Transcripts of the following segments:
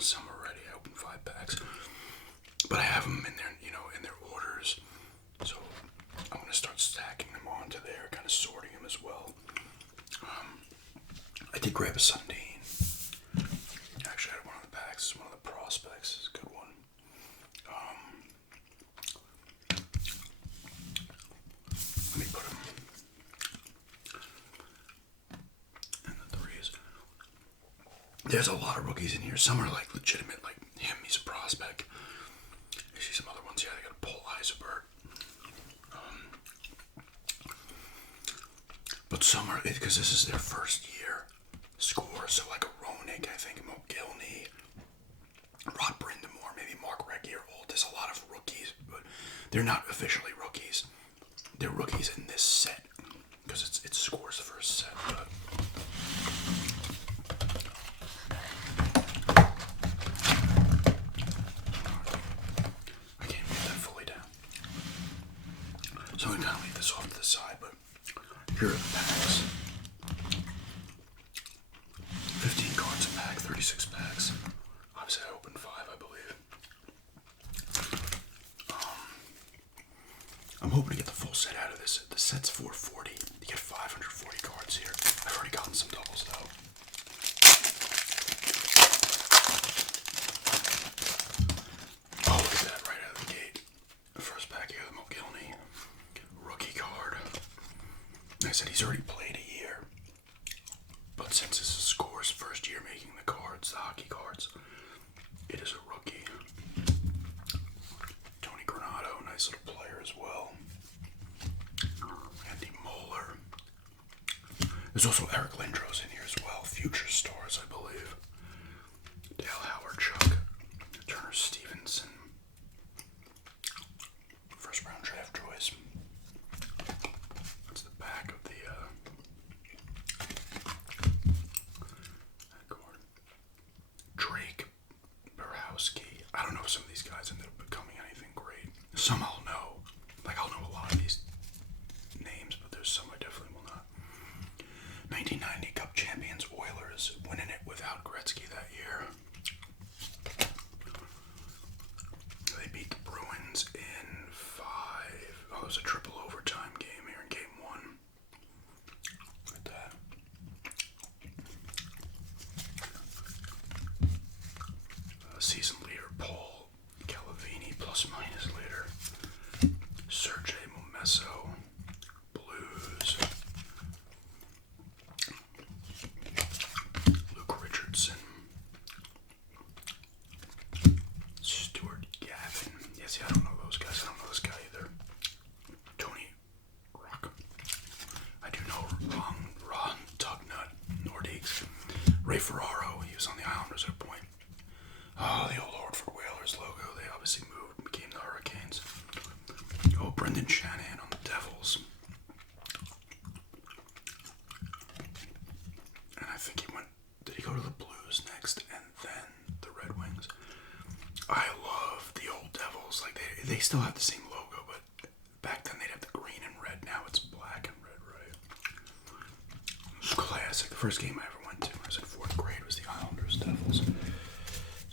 opened some already. I opened 5 packs, but I have them in their, in their orders. So I'm gonna start stacking them onto there, kind of sorting them as well. I did grab a Sundin. Actually, I had one of the packs. It's one of the prospects. It's a good one. Let me put them in the threes. There's a lot of rookies in here. Some are like legitimate, like him. He's a prospect. You see some other ones. Yeah, they got Paul Eisenberg. But some are, because this is their first year score. So like a Roenick, I think, Mogilny, Rod Brindamore, maybe Mark Recchi are old. There's a lot of rookies, but they're not officially rookies. They're rookies in this set because it's Score's first set. But I can't move that fully down, so I'm gonna kind of leave this off to the side. But here are the packs. 15 cards a pack, 36 packs. Obviously, I opened 5, I believe. I'm hoping to get the full set out of this. The set's $440. You get 540 cards here. I've already gotten some doubles though. Oh, look at that right out of the gate. The first pack here, the Mogilny rookie card. Like I said, he's already played a year. But since this is Score's first year making the cards, the hockey cards, it is a rookie. Tony Granato, nice little player as well. Andy Moeller. There's also Eric Lindros in here as well. Future stars, I believe. Dale Howard, Chuck, Turner Stevenson. First round draft choice. That's the back of the card. Drake Borowski. I don't know if some of these guys ended up becoming anything great. Some I'll know. Like, I'll know a lot of these names, but there's some I definitely will not. 1990 Cup champions Oilers, winning it without Gretzky that year. They beat the Bruins in 5. Oh, it was a triple overtime game here in game 1. Look at that. Season leader Paul Calavini, plus minus leader Sergei Momesso, Blues. Luke Richardson, Stuart Gavin. Yes, I don't know those guys. I don't know this guy either. Tony Rock. I do know Ron Tugnut, Nordiques. Ray Ferraro, he was on the Islanders at a point. Oh, the old Hartford Whalers logo. They obviously moved and became the Hurricanes. Oh, Brendan Shanahan on the Devils. And I think he went, did he go to the Blues next and then the Red Wings? I love the old Devils. Like, they still have the same logo, but back then they'd have the green and red. Now it's black and red, right? It's classic. The first game I ever went to when I was in 4th grade was the Islanders Devils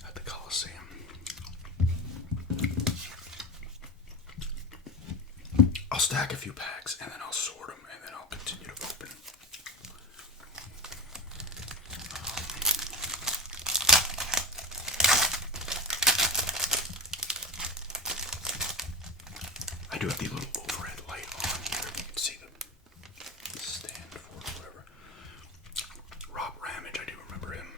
at the Coliseum. I'll stack a few packs and then I'll sort them and then I'll continue to open. I do have the little overhead light on here. You can see the stand for it, whatever. Rob Ramage, I do remember him.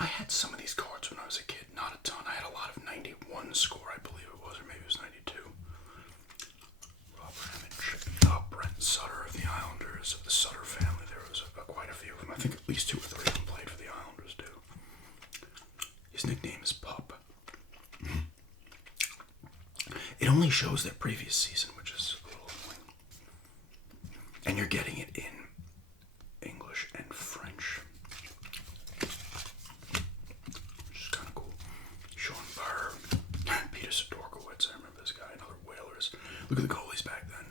I had some of these cards when I was a kid, not a ton. I had a lot of 91 score, I believe it was, or maybe it was 92. Rob Ramage. Brent Sutter of the Islanders, of the Sutter family. There was quite a few of them. I think at least 2 or 3 of them played for the Islanders, too. His nickname is Pup. It only shows their previous season, which is a little annoying. And you're getting it in English and French, which is kind of cool. Sean Burr, Peter Sidorkowitz, I remember this guy, another Whalers. Look at the goalies back then.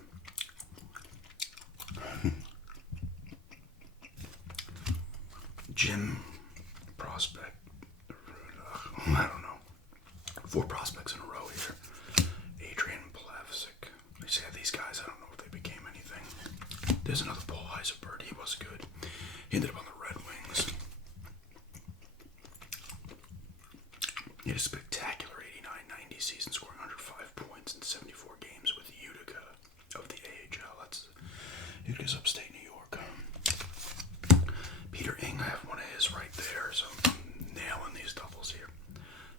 Jim Prospect, 4 prospects in a row here. Adrian Plavsic. You see these guys, I don't know if they became anything. There's another Paul Heisenberg. He was good. He ended up on the Red Wings. He had a spectacular 89-90 season, scoring 105 points in 74 games with Utica of the AHL. Utica's upstate New York. Peter Ing, I have one of his right there, so I'm nailing these doubles here.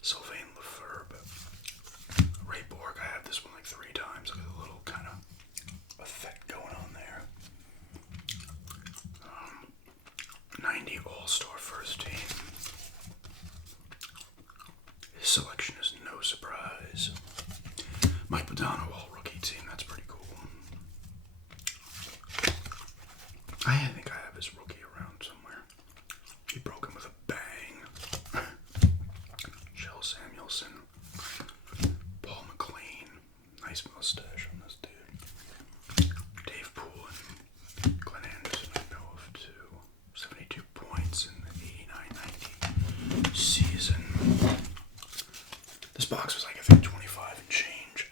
Sylvain Lefebvre. Ray Borg, I have this one like 3 times. Look at the little kind of effect going on there. 90 All-Star first team. His selection is no surprise. Mike Modano, all-rookie team. That's pretty cool. I think I have his rookie around somewhere. He broke him with a bang. Shel Samuelson. Paul McLean. Nice mustache on this dude. Dave Poulin. Glenn Anderson, I know of too. 72 points in the 89-90 season. This box was like, I think, 25 and change.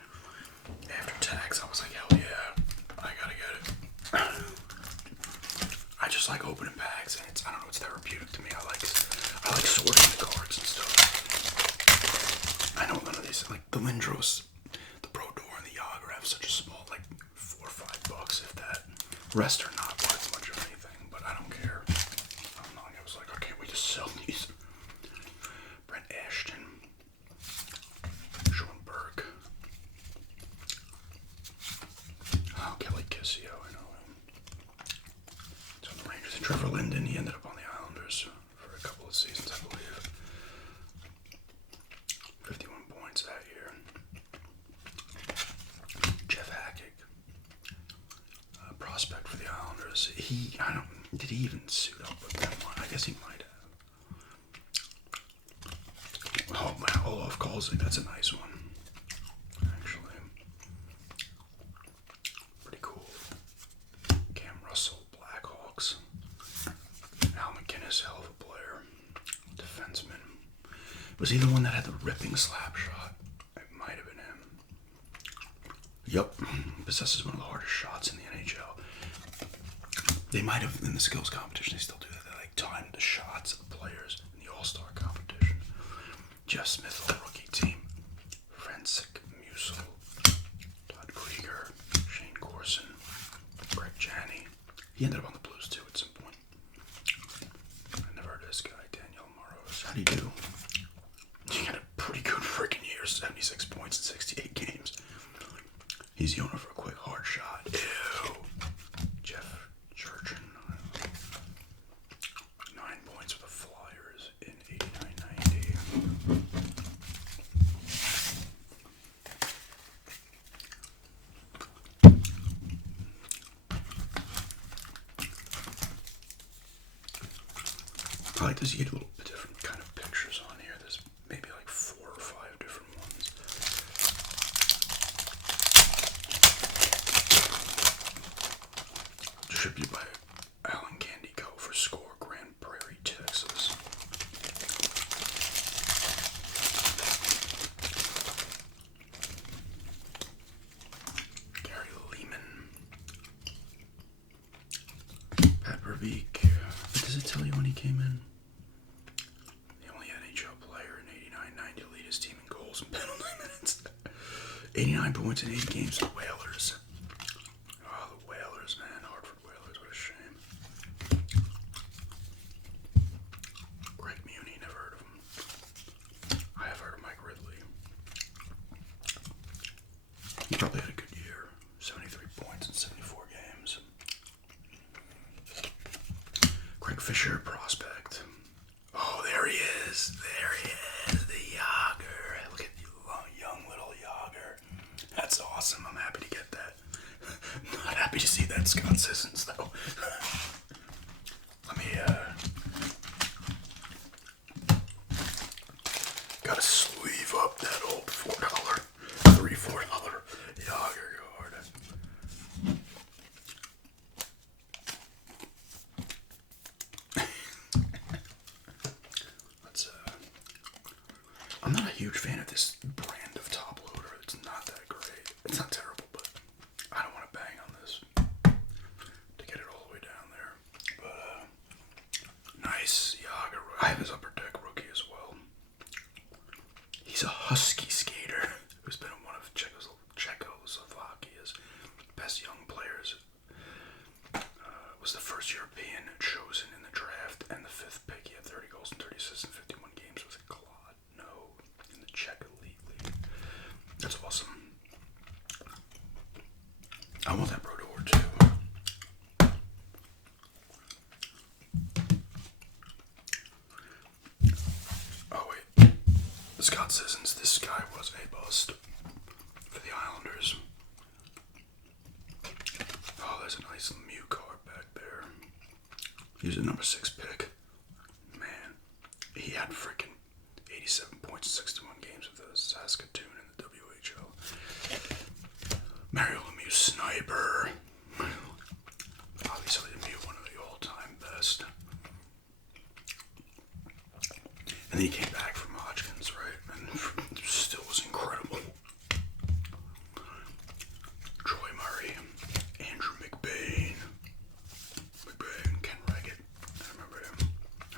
After tax, I was like, hell yeah, I gotta get it. I just like opening packs, and I don't know, it's therapeutic to me. I like sorting the cards and stuff. I know none of these, like the Lindros, the Brodeur, and the Yager have such a small, like $4 or $5, if that. Rest are not worth much of anything, but I don't care. I was like, okay, we just sell these. Brent Ashton. Sean Burke. Oh, Kelly Kissio, I know him. He's on the Rangers. And Trevor Linden, he ended up on the Islanders for a couple of seasons, I believe. 51 points that year. Jeff Hackett, prospect for the Islanders. Did he even suit up with them? I guess he might have. Oh man, Olaf Kolzig, that's a nice one. Actually. Pretty cool. Cam Russell, Blackhawks. Al McInnes, hell of a player. Defenseman. Was he the one that had the ripping slap shot? It might have been him. Yup. Possesses one of the hardest shots in the NHL. They might have, in the skills competition, they still do that. They like time the shots of the players in the All-Star competition. Jeff Smith, all-rookie team. Francis Musil. Todd Krieger. Shane Corson. Greg Janney. He ended up on the Blues too at some point. I never heard of this guy, Daniel Moros. How'd he do? He had a pretty good freaking year. 76 points in 68 games. He's the owner for a quick hard shot. Ew. Jeff Churchin. 9 points for the Flyers in 89-90. I like this. You get a little bit different kind of pictures on here. There's maybe like 4 or 5 different ones. Tribute by Alan Candy Co. for Score, Grand Prairie, Texas. Gary Lehman. Pat Verbeek. Does it tell you when he came in? The only NHL player in 89-90 to lead his team in goals and penalty minutes. 89 points in 80 games, the Whalers. Oh, the Whalers, man. Hartford Whalers, what a shame. Greg Muni, never heard of him. I have heard of Mike Ridley. He probably had a good year. 73 points in 74 games. Craig Fisher, prospect. Oh, there he is. There he is. The Yager. Look at you, young little Yager. That's awesome. I'm happy to get that. Not happy to see that Scott Sissons, though. Let me, gotta sleeve up that old $4, $4 Yager card. I'm not a huge huge fan of this brand of top loader. It's not that great. It's not terrible, but I don't want to bang on this to get it all the way down there. But nice Yager. I have his upper deck rookie as well. He's a husky skater who's been one of Czechoslovakia's best young players. Was the first European chosen in the draft and the 5th pick. He had 30 goals and 30 assists in 51 games with Kladno in the Czech League. That's awesome. I want that Brodeur too. Oh wait, Scott Sissons. This guy was a bust for the Islanders. Oh, there's a nice Lemieux card back there. He was a number 6 pick. Man, he had freaking 87 points in 61 games with the Saskatoon in the WHL. Mario Lemieux, sniper. Obviously, Lemieux, one of the all-time best. And then he came back from Hodgkins, right? And still was incredible. Troy Murray, Andrew McBain, Ken Reggett. I remember him.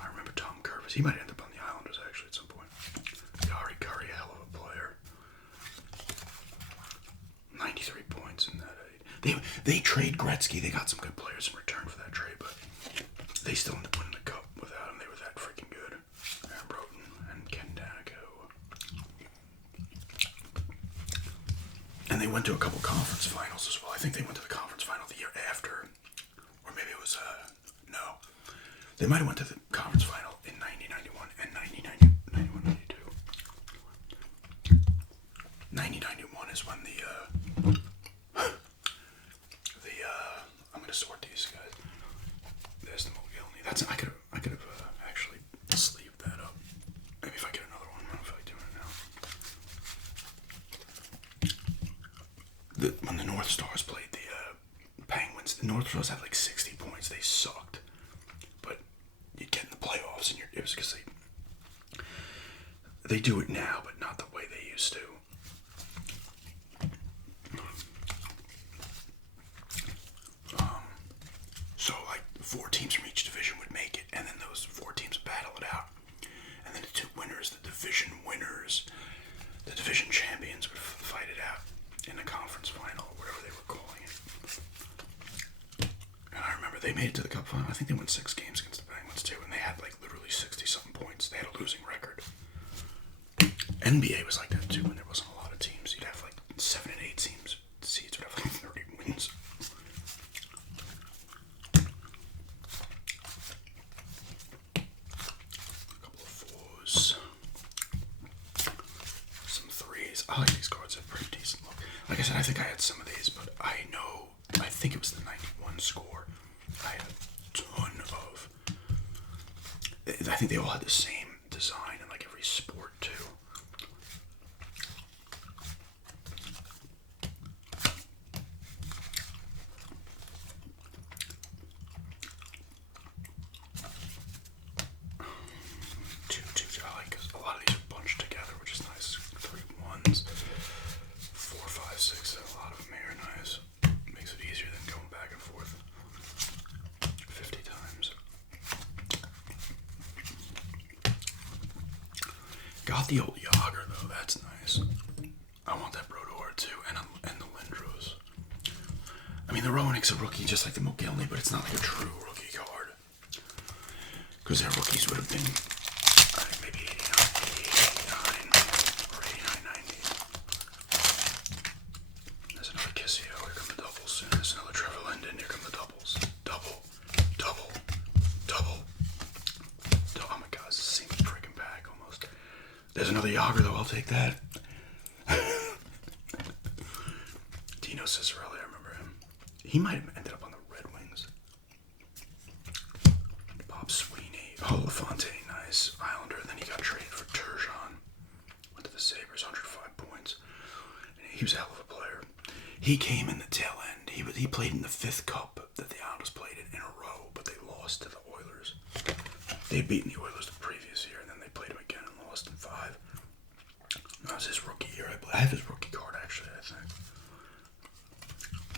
I remember Tom Curvis. He might end up on the Islanders actually at some point. Yari Curry, a hell of a player. 93 points in that. They trade Gretzky. They got some good players in return for that trade, but they still ended up winning the cup without him. They were that freaking good. Aaron Broughton and Ken Danico. And they went to a couple conference finals as well. I think they went to the conference final the year after. Or maybe it was, no. They might have went to the conference final in 1991 and 1992. 1991 is when I'm going to sort these guys. There's the Mogilny. I could have actually sleeved that up. Maybe if I get another one. I don't feel like doing it now. When the North Stars played the Penguins, the North Stars had like 60 points. They sucked. But you'd get in the playoffs, and it was because they do it now, but not the way they used to. So like 4 teams from each division would make it, and then those 4 teams battle it out, and then the 2 winners, the division winners, the division champions would fight it out in the conference final, or whatever they were calling it. And I remember they made it to the cup final. I think they won 6 games against the Penguins too, and they had like literally 60-something points. They had a losing record. NBA was like that too when there wasn't a lot of teams. You'd have like 7 and 8 teams. Seeds would have like 30 wins. A couple of 4s. Some 3s. I like these cards. They're pretty decent look. Like I said, I think I had some of these, but I think it was the 91 score. I had a ton of. I think they all had the same design in like every sport too. I like a lot of these are bunched together, which is nice. 3 1s, 4, 5, 6. A lot of them here are nice. Makes it easier than going back and forth 50 times. Got the old Yager though. That's nice. I want that Brodeur too, and the Lindros. I mean, the Rowanek's a rookie just like the Mogilny, but it's not like a true rookie card. Because their rookies would have been, I think, maybe 89 or 89, 90. There's another Kissio. Here come the doubles. And there's another Trevor Linden. Here come the doubles. Double. Oh my god, it's the same freaking pack almost. There's another Yager though. I'll take that. Dino Cicerelli, I remember him. He might have ended up on the Red Wings. Bob Sweeney. Oh, LaFontaine, nice. Islander. Then he got traded for Turgeon. Went to the Sabres, 105 points. And he was a hell of a player. He came in the tail end. He played in the 5th cup that the Islanders played in a row, but they lost to the Oilers. They had beaten the Oilers the previous year, and then they played them again and lost in 5. I have his rookie card, actually, I think.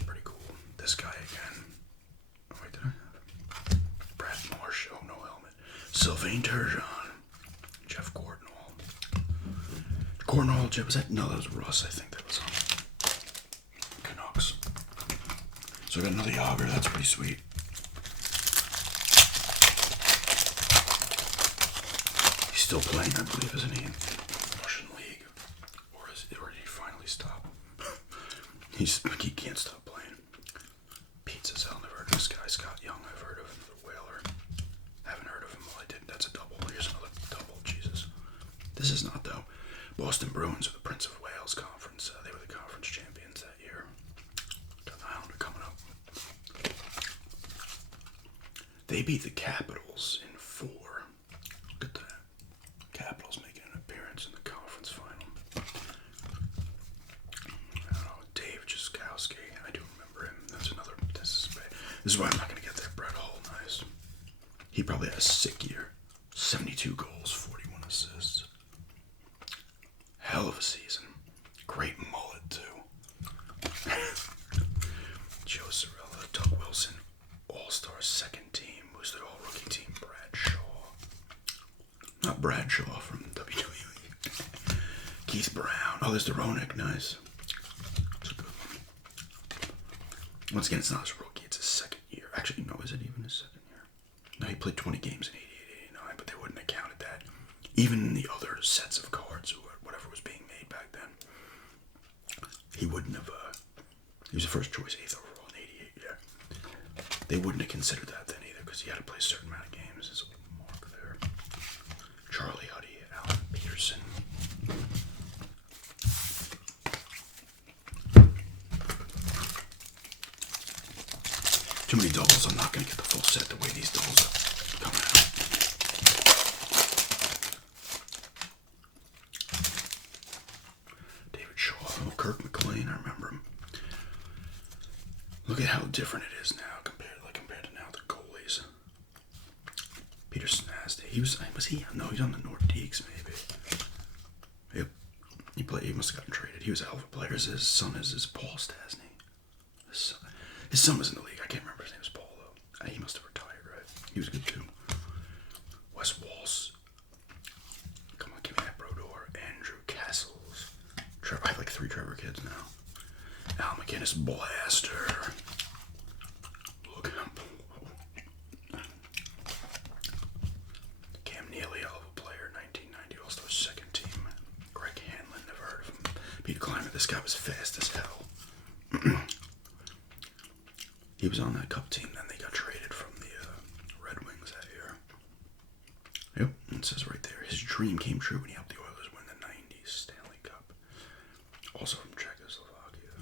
Pretty cool. This guy again. Oh, wait, did I have him? Brad Marsh. Oh, no helmet. Sylvain Turgeon. Jeff Gordonall. Was that? No, that was Russ, I think that was on Canucks. So I got another Yager. That's pretty sweet. He's still playing, I believe, isn't he, in Russian League? Or did he finally stop? He can't stop playing. Pizza Cell, never heard of this guy. Scott Young, I've heard of him. The Whaler. Haven't heard of him. Well, I did. That's a double. Here's another double. Jesus. This is not, though. Boston Bruins are the Prince of Wales Conference. They were the conference champions that year. Got the Islander coming up. They beat the Capitals in 4. Look at that. Capitals making an appearance in the conference final. I don't know, Dave Jaskowski. I do remember him. That's another. This is why I'm not going to get there. Brett Hull, nice. He probably had a sick year. 72 goals, 41 assists. Hell of a season. Great mullet, too. Joe Cirella, Doug Wilson, All-Star second team. Who's their all-rookie team? Bradshaw. Not Bradshaw from WWE. Keith Brown. Oh, there's Deronik. Nice. That's a good one. Once again, it's not his rookie. It's his second year. Actually, no, is it even his second year? No, he played 20 games in 88, 89, but they wouldn't have counted that. Even in the other sets of cards, whatever was being made back then, he wouldn't have, he was the first choice 8th overall in 88, yeah. They wouldn't have considered that then either, because he had to play a certain amount of games. There's a little mark there. Charlie Huddy, Alan Peterson. Too many doubles. I'm not going to get the full set the way these doubles are coming out. David Shaw. Oh, Kirk McLean. I remember him. Look at how different it is now compared to now, the goalies. Peter Snasty. Was he? No, he's on the Nordiques, maybe. Yep. He must have gotten traded. He was a hell of a player. His son is Paul Stastny. His son was in the league. I can't remember his name was Paul, though. He must have retired, right? He was good, too. Wes Walsh. Come on, give me that Brodeur. Andrew Castles. I have like 3 Trevor kids now. Al McInnes Blaster. Look at him. Cam Neely, hell of a player. 1990 All-Star second team. Greg Hanlon, never heard of him. Peter Kleiman, this guy was fast as hell. He was on that Cup team, then they got traded from the Red Wings that year. Yep, it says right there, his dream came true when he helped the Oilers win the 90s Stanley Cup. Also from Czechoslovakia.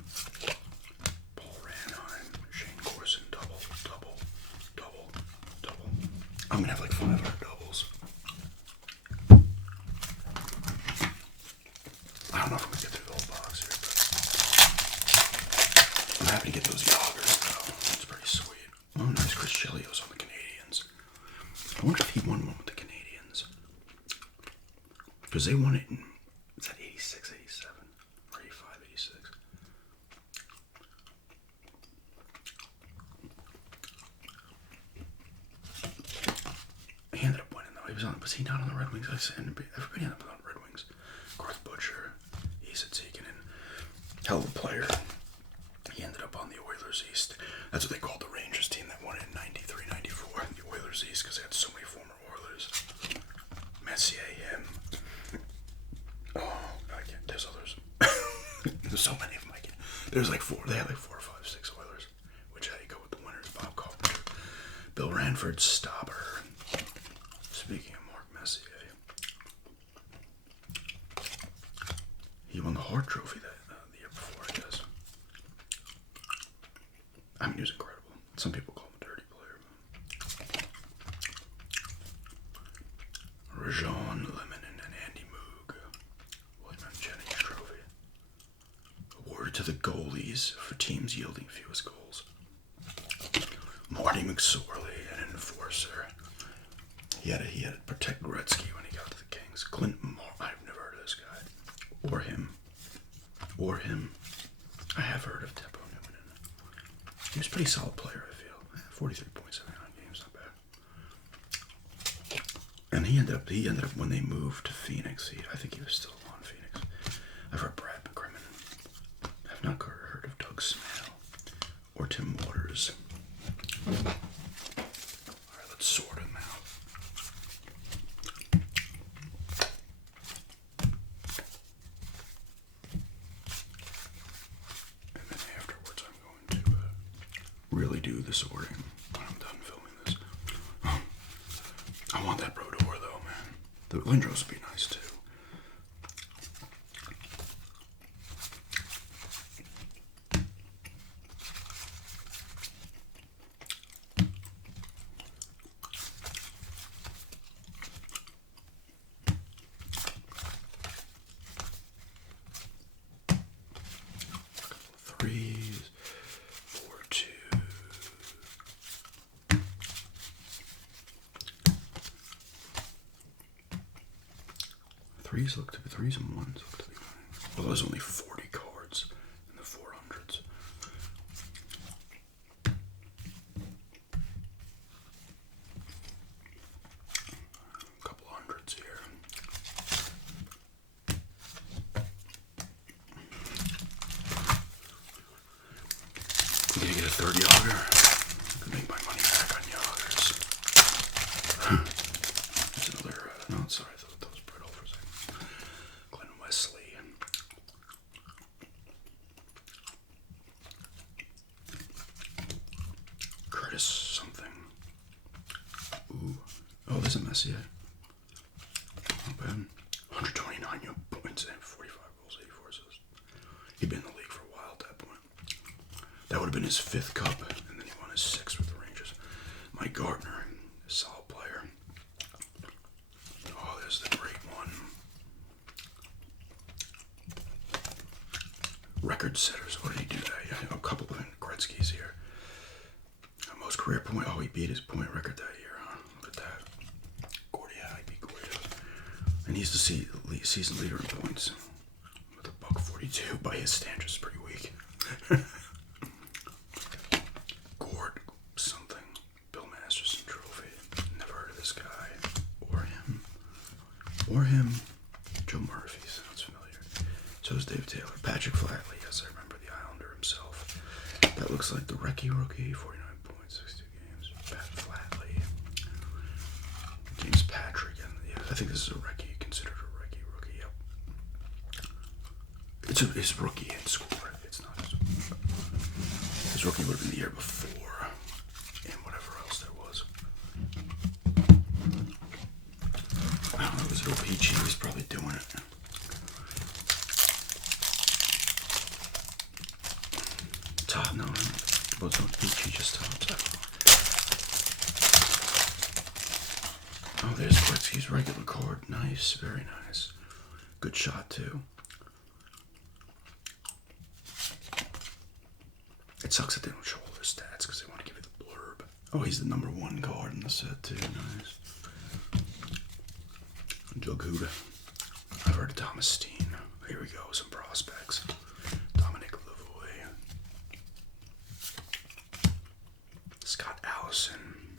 Paul Ranheim, Shane Corson, double. I'm gonna have like 500 doubles. I don't know if I'm gonna get through the whole box here, but I'm happy to get those Yagers though. It's pretty sweet. Oh, nice. Chris Chelios on the Canadians. I wonder if he won one with the Canadians. Because they won it in, is that 86, 87? Or 85, 86? He ended up winning though. Was he not on the Red Wings? Everybody ended up on the Red Wings. Garth Butcher, Esa Tikkanen, hell of a player. He ended up on the Oilers East. That's what they called the Rangers team that won it in 93, 94. The Oilers East, because they had so many former Oilers. Messier, him. Oh, I can't. There's others. There's so many of them. I can't. There's like 4. They had like 4 or 5, 6 Oilers. Which, how you go with the winners? Bob Carpenter. Bill Ranford, Stauber. Speaking of Mark Messier, he won the Hart Trophy the year before, I guess. I mean, he was incredible. Some people call him a dirty player. Rajon Lemon and Andy Moog. William M. Jennings Trophy. Awarded to the goalies for teams yielding fewest goals. Marty McSorley, an enforcer. He had to protect Gretzky when he got to the Kings. Clint Moore. I've never heard of this guy. Or him. or him. I have heard of Teppo Numminen. He was a pretty solid player, I feel. 43.79 games, not bad. And he ended up when they moved to Phoenix. I think he was still on Phoenix. I've heard Brad McCrimmon. I've not heard of Doug Smale or Tim Waters. Alright, let's sort them out. And then afterwards I'm going to really do the sorting when I'm done filming this. I want that Brodeur though, man. The Lindros would be nice too. Threes, 4-2. Threes and ones look to be fine. Well, there's only 40 cards in the 400s. A couple hundreds here. Can you get a third Yager? I can make my money back on Yagers. There's another, no, sorry, I thought that was brittle for a second. Glenn Wesley. Curtis something. Ooh. Oh, there's a Messier. Not bad. 129 points and 45 goals, 84 assists. He'd been in the league for a while at that point. That would have been his 5th cup, and then he won his 6th with the Rangers. Mike Gardner, a solid player. Oh, there's the great one. Record setters. What did he do that? Yeah, a couple of Gretzky's here. Most career point. Oh, he beat his point record that year, huh? Look at that. Gordia, he beat Gordia. And he's the season leader in points. With a $142 by his standards, pretty weak. Gord something. Bill Masterson trophy. Never heard of this guy. Or him. Joe Murphy sounds familiar. So is Dave Taylor. Patrick Flatley. Yes, I remember the Islander himself. That looks like the Recchi rookie. 49 points, 62 games. Pat Flatley. James Patrick. And yeah, I think this is a Recchi. Considered a Recchi rookie. Yep. It's his rookie in score. It's not his rookie would have been the year before. And whatever else there was. I don't know, it was Peachy. He was probably doing it. Top, no. Well, it's not Peachy, just tops. Oh, there's Gretzky's regular card. Nice, very nice. Good shot, too. It sucks that they don't show all their stats because they want to give you the blurb. Oh, he's the number 1 card in the set, too. Nice. Joe Guda. I've heard of Thomas Steen. Here we go, some prospects. Dominic Lavoie. Scott Allison.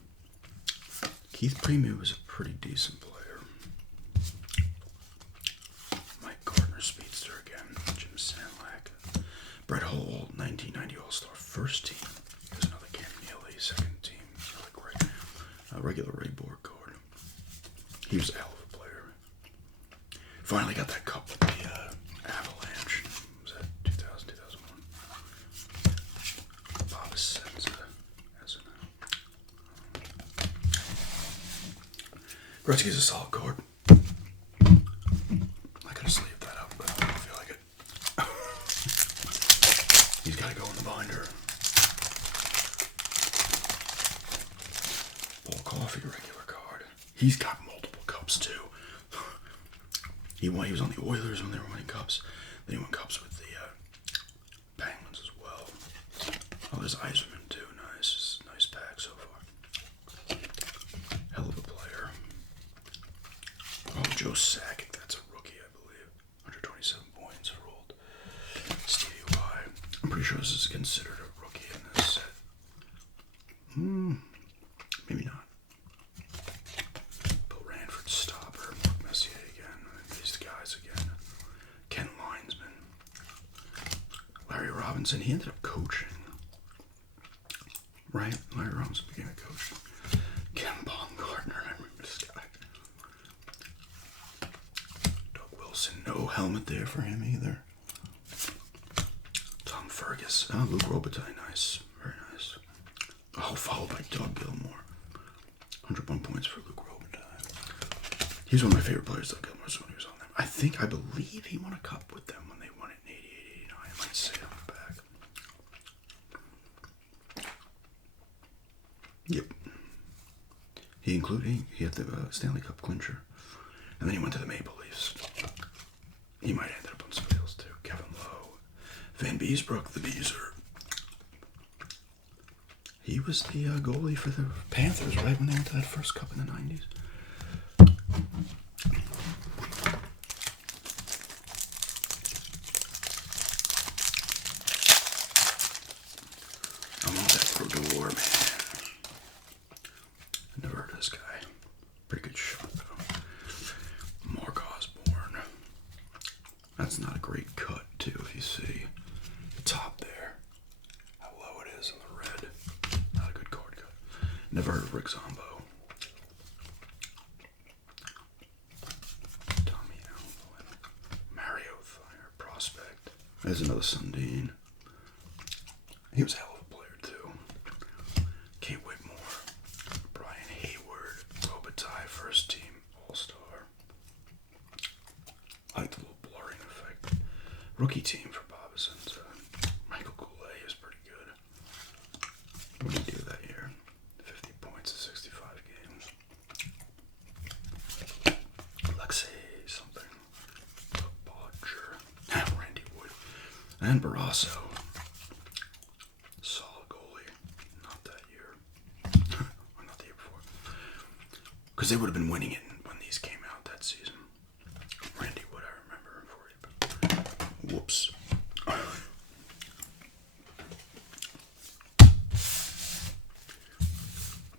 Keith Premu was a pretty decent player. Mike Gardner, speedster again. Jim Sanlack. Brett Hull, 1990 All-Star first team. There's another Cam Neely, second team. Really great. Regular Ray Borg card. He was a hell of a player. Finally got that cup with the Avalanche. Was that 2000, 2001? Bob Senza. Gretzky's a solid card. I could have sleeved that up, but I don't feel like it. He's got to go in the binder. Paul Coffey, regular card. He's got multiple cups too. He was on the Oilers when they were winning cups. Then he won cups with the Penguins as well. Oh, there's Yzerman too. Nice pack so far. Hell of a player. Oh, Joe Sakic, that's a rookie, I believe. 127 points rolled. Montrose is considered a rookie in this set. Maybe not. Bill Ranford, Stopper, Mark Messier again. These guys again. Ken Linesman. Larry Robinson. He ended up coaching. Right? Larry Robinson became a coach. Ken Baumgartner. I remember this guy. Doug Wilson. No helmet there for him either. Tom Fergus. Oh, Luke Robitaille. Nice. Very nice. Oh, followed by Doug Gilmour. 101 points for Luke Robitaille. He's one of my favorite players, Doug Gilmour, so when he was on them. I believe he won a cup with them when they won it in 88, 89. I might say it on the back. Yep. He had the Stanley Cup clincher. And then he went to the Maple Leafs. He might have ended up on somebody else too. Kevin Lowe. Van Beesbrook, the Beezer. He was the goalie for the Panthers, right, when they went to that first cup in the 90s. I'm on that Brodeur, man. I never heard of this guy. Pretty good shot, though. Mark Osborne. That's not a great cut, too, if you see the top there. How low it is in the red. Not a good card cut. Never heard of Rick Zombo. Tommy Allen. Mario Thayer, prospect. There's another Sundin. He was a hell of a player, too. Kate Whitmore. Brian Hayward. Robitaille, first team All-Star. I like the little blurring effect. Rookie team for Bobson. Michael Goulet is pretty good. What did he do that year? 50 points in 65 games. Alexei something. Bodger. Randy Wood. And Barrasso. Solid goalie. Not that year. Or not the year before. Because they would have been winning it when these came out that season. Randy Wood, I remember for you. But whoops.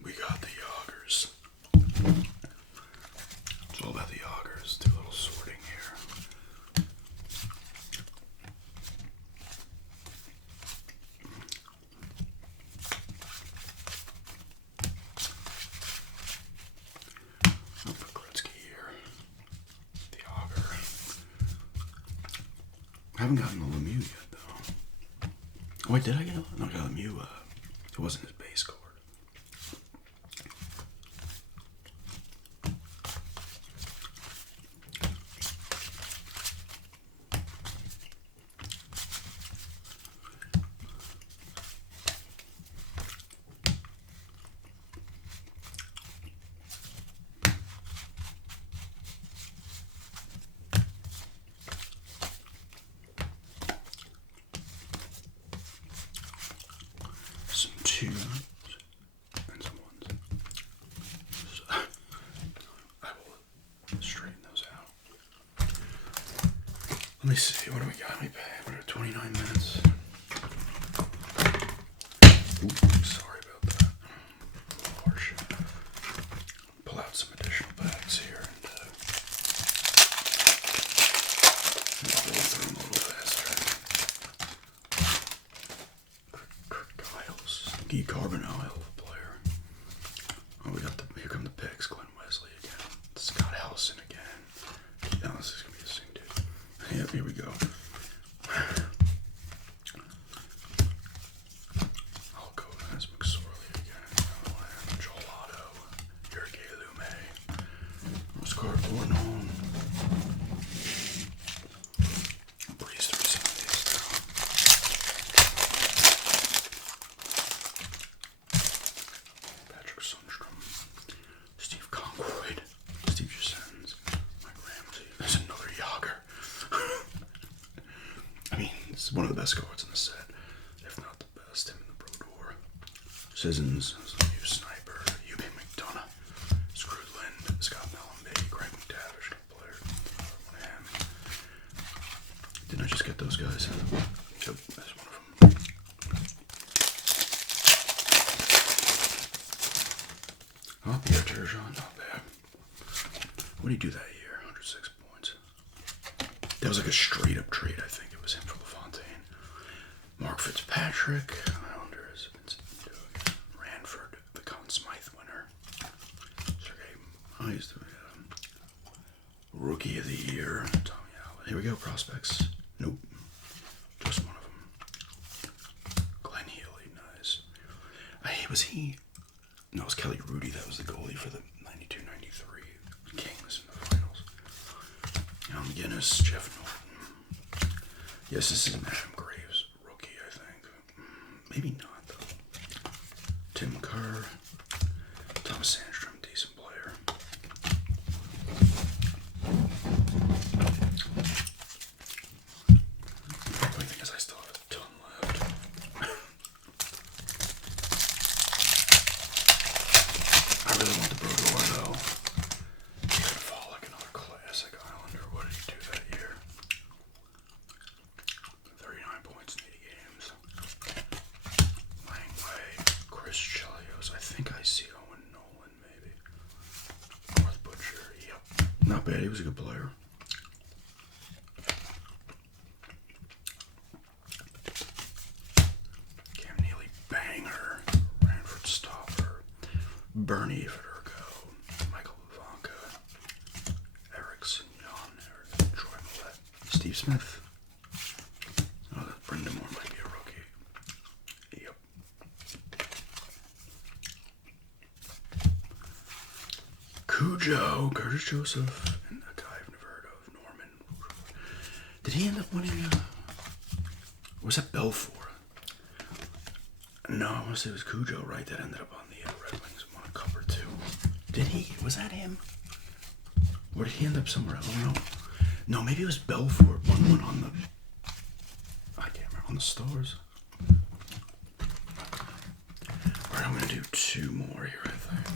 We got the Yoggers. It's all about the Yoggers. Do a little sorting here. I'll put Gretzky here. The Yager. I haven't gotten the Lemieux yet, though. Oh, wait, did I get it? No, I got Lemieux. It wasn't his base card. Some twos and some ones. So, I will straighten those out. Let me see. What do we got? Let me pay. What are 29 minutes? Ooh, sorry about that. Harsh. Pull out some additional bags here and roll through them a little faster. Kurt Giles. Guy Carbonell, hell of a player. Oh, we got here come the picks. Glenn Wesley again. Scott Allison again. Yeah, this is going to be the same dude. Yep, here we go. I'll go as McSorley again. Joel Otto. Yergey Lume. Oscar Bournon. Breeze through some of these now. Patrick Sundstrom. Steve Conroyd. Steve Jessens. Mike Ramsey. There's another Yager. I mean, it's one of the best cards in the set, if not the best. Him in the Brodeur. Sissons, Hugh Sniper, U.B. McDonough, Screwed Lind, Scott Mellenby, Craig McTavish, good player. One of him. Didn't I just get those guys? Yep, that's one of them. What did he do that year? 106 points. That was like a straight up trade, I think. It was him for LaFontaine. Mark Fitzpatrick. Islanders. Ranford, the Conn Smythe winner. Sergey, he's the Rookie of the Year. Tommy Allen. Here we go, prospects. Nope. Just one of them. Glenn Healy, nice. Hey, was he? No, it was Kelly Rudy. That was the goalie for the 92-93 Kings in the finals. Al McGinnis, Jeff Norton. Yes, this is an Adam Graves rookie, I think. Maybe not, though. Tim Kerr. Thomas Sandstrom, decent player. The only thing is I still have a ton left. I really want the Brodeur, though. He's gonna fall like another classic Islander. What did he do that year? 39 points in 80 games. Langway, Chris Chelios. I think I see Owen Nolan, maybe. North Butcher, yep. Not bad, he was a good player. Cam Neely, banger. Ranford Stopper. Bernie Federico. Michael Ivanka. Erickson Jan. Troy Millette. Steve Smith. Oh, that Brendan Moore might be a rookie. Yep. Cujo, Curtis Joseph, and a guy I've never heard of, Norman. Did he end up winning? Was that Belfour? No, I want to say it was Cujo, right? That ended up on the Red Wings and won a cup or two. Did he? Was that him? Or did he end up somewhere else? I don't know. No, maybe it was Belfour. One on the. I can't remember. On the Stars. Alright, I'm going to do two more here, I think.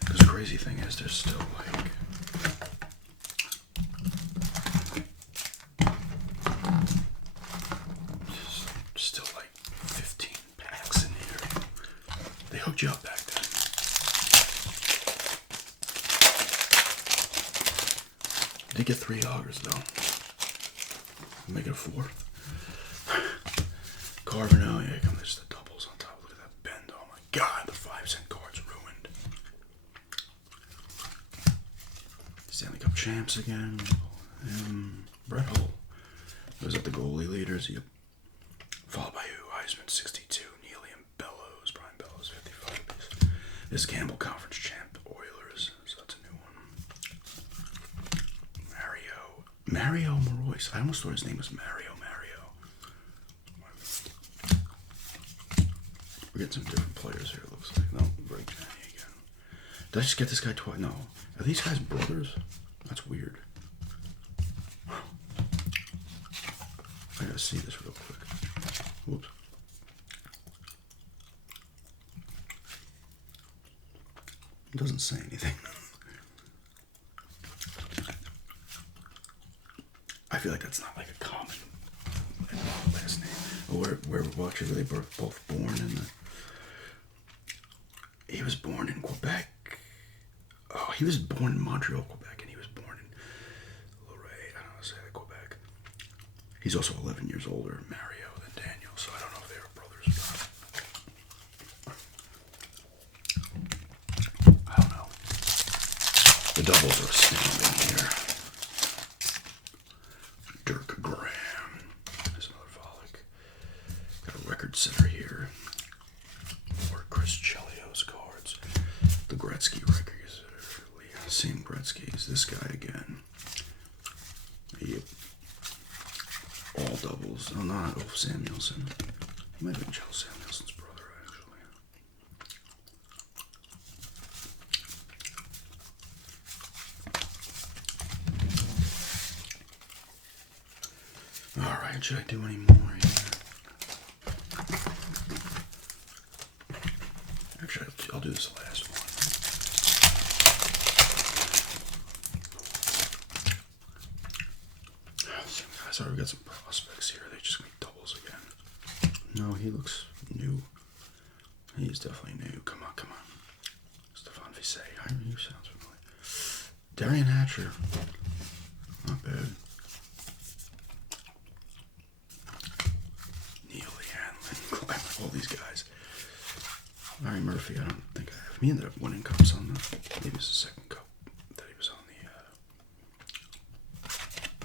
Because the crazy thing is, there's still like. Still like 15 packs in here. They hooked you up back then. Did get 3 augers though. Make it a 4th. Carbono, yeah, come there's the doubles on top. Look at that bend. Oh my god, the 5-cent card's ruined. Stanley Cup champs again. Brett Hull. Those are the goalie leaders. Yep. Followed by who? Heisman 62. Neely and Bellows. Brian Bellows 55 piece. This is Campbell Conference champ Oilers. So that's a new one. Mario Morois. I almost thought his name was Mario. We're getting some different players here, it looks like. No, Greg Janney again. Did I just get this guy twice? No. Are these guys brothers? That's weird. I gotta see this real quick. Whoops. It doesn't say anything. I feel like that's not like a common last name. Oh, where actually they were both born in the. He was born in Quebec. Oh, he was born in Montreal, Quebec, and he was born in Luray. I don't know how to say that, Quebec. He's also 11 years older than Mario than Daniel, so I don't know if they were brothers or not. I don't know. The doubles are astounding here. Dirk Graham. There's another Volek. Got a record setter here. More Chris Chelios cards. The Gretzky records. Same Gretzky's. This guy again. Yep. All doubles. Oh, not Ulf Samuelsson. He might have been Joe Samuelson's brother, actually. Alright, should I do any more here? Actually, I'll do this last one. Sorry, we got some prospects here. They just make doubles again. No, he looks new. He's definitely new. Come on, come on. Stefan Vissé, He sounds familiar. Darian Hatcher. Not bad. Neely Hanlon. All these guys. Larry Murphy, I don't think I have. He ended up winning cups on the. Maybe it's the second cup that he was on the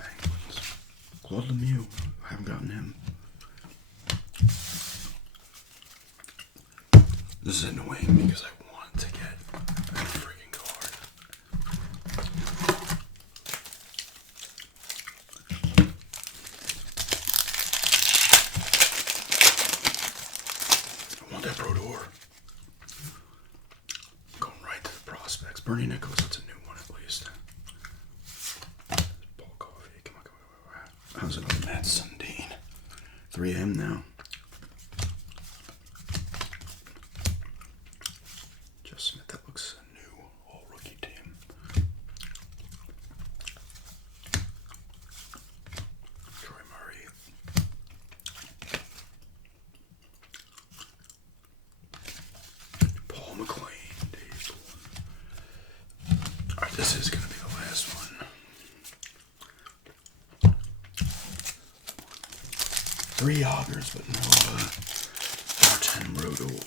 Penguins. Claude Lemieux. I haven't gotten him. This is annoying because I want to get that freaking card. I want that Pro Tour. Going right to the prospects. Bernie Nichols, that's a new one at least. Paul Coffey, come on. How's it on Matt Sundin? 3M now. Smith, that looks a new all-rookie team. Troy Murray. Paul McLean. Dave Bourne. Alright, this is going to be the last one. 3 Augers, but no Martin Brodeur.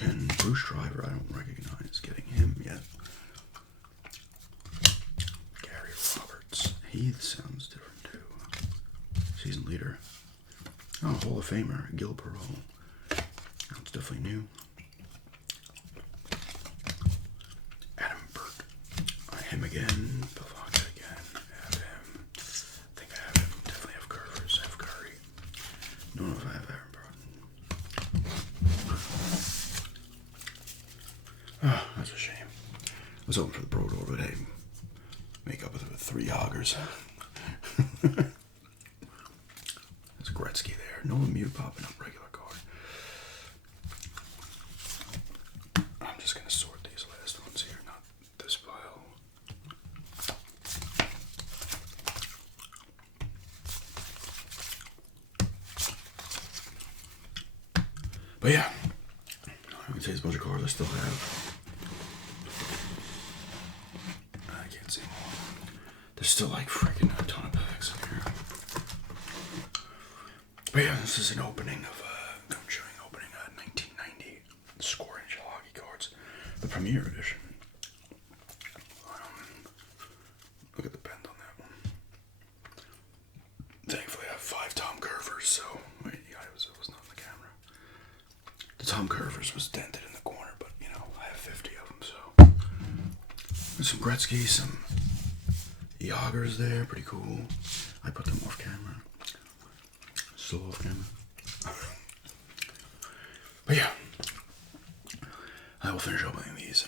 And Bruce Driver, I don't recognize getting him yet. Gary Roberts. He sounds different too. Season leader. Oh, Hall of Famer, Gil Perreault. That's definitely new. Adam Burke. Him again. Pavaka again. Have him. I think I have him. Definitely have Curvers. Have Curry. Don't know if I have Aaron Burke. Oh, that's a shame. I was hoping for the Pro Tour, but hey, make up with it with 3 Augers. There's Gretzky there. No Lemieux popping up regular card. I'm just going to sort these last ones here, not this pile. But yeah, I can say there's a bunch of cards I still have. I can't see more. There's still like freaking a ton of packs in here. But yeah, this is an opening of I'm showing opening 1990 score-inch hockey cards, the Premier Edition. Look at the bend on that one. Thankfully, I have 5 Tom Curvers, so wait, yeah, it was not in the camera. The Tom Curvers was dented in the corner, but you know, I have 50 of them, so. There's some Gretzky, some Jagers there, pretty cool. I put them off camera. Still off camera. But yeah, I will finish opening these